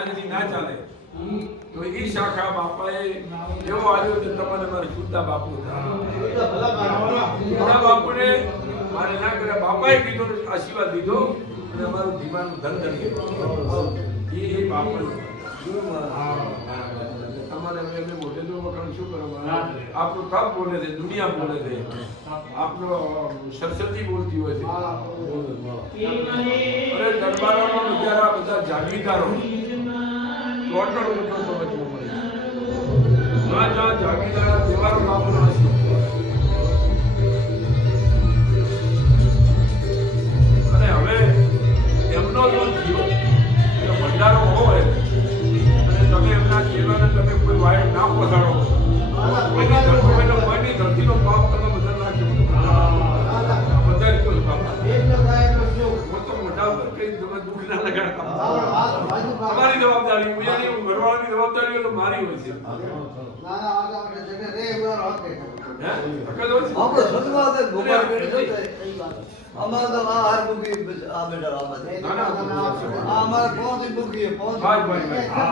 ત્યાંથી ના ચાલે તો એ શાખા બાપાએ એવો આવ્યો કે તમારે મારે શુદ્ધા બાપુ શુદ્ધા બાપુને મારે ના કર્યા બાપાએ કીધો આશીર્વાદ દીધો અને અમારું ધીમાનું ધન ધન એ બાપુ તમારે એમને મોટે તો વખાણ શું કરવા આપણું તપ બોલે છે દુનિયા બોલે છે આપણો સરસ્વતી બોલતી હોય છે અરે દરબારોમાં બિચારા બધા જાગીરદારો ટોટલ બધો તો બચવો મળે જ્યાં જ્યાં જાગીરદાર તહેવારો બાપુના હશે અને હવે એમનો જો જીવ ભંડારો હોય તમે એમના જીવનને તમે કોઈ વાયર ના પહોંચાડો કોઈની ધરતીનો પાપ તમે બધા નાખ્યો બધા કોઈ પાપ તો મોટા ઉપર કઈ તમે દુઃખ ના લગાડતા તમારી જવાબદારી બીજાની ઘરવાળાની જવાબદારી તો મારી હોય છે અમારા તો આ બુકી આ બેટા અમારા કોણ બુકી કોણ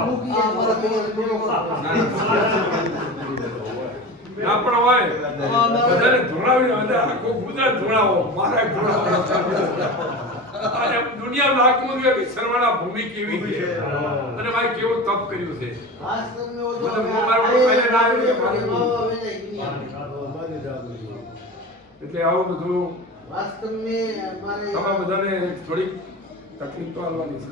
બુકી અમારા ના પણ હોય બધાને ધોળાવી આખો ગુજરાત ધોળાવો મારા ધોળાવો દુનિયા લાખમાં કે સરવાળા ભૂમિ કેવી છે અને ભાઈ કેવો તપ કર્યું છે એટલે આવું બધું वास्तव में તમે બધાને થોડીક તકલીફ તો આવવાની છે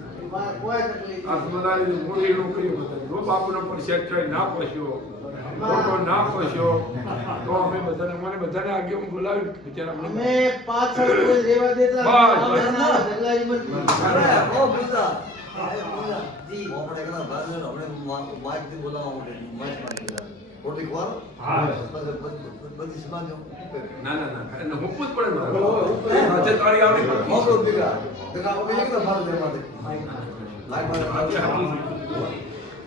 આ બધાની મોટી નોકરી બધાની જો બાપુનો પરસેટ ચાઈ ના પહોંચ્યો ફોટો ના પહોંચ્યો તો અમે બધાને મને બધાને આગે હું બોલાવી બિચારા અમે પાછળ કોઈ રેવા દેતા જંગલાઈ મત અરે ઓ બુદ્ધા જી આપણે કના બાજુ આપણે માઈક થી બોલાવવા માટે માઈક માં કોટી વાર હા બધી સમાજ ના ના ના એને હુકમ જ પડે મારે તારી આવડી પડે મોટો દીકરા તો આપણે એક તો મારું દે માટે લાઈક માટે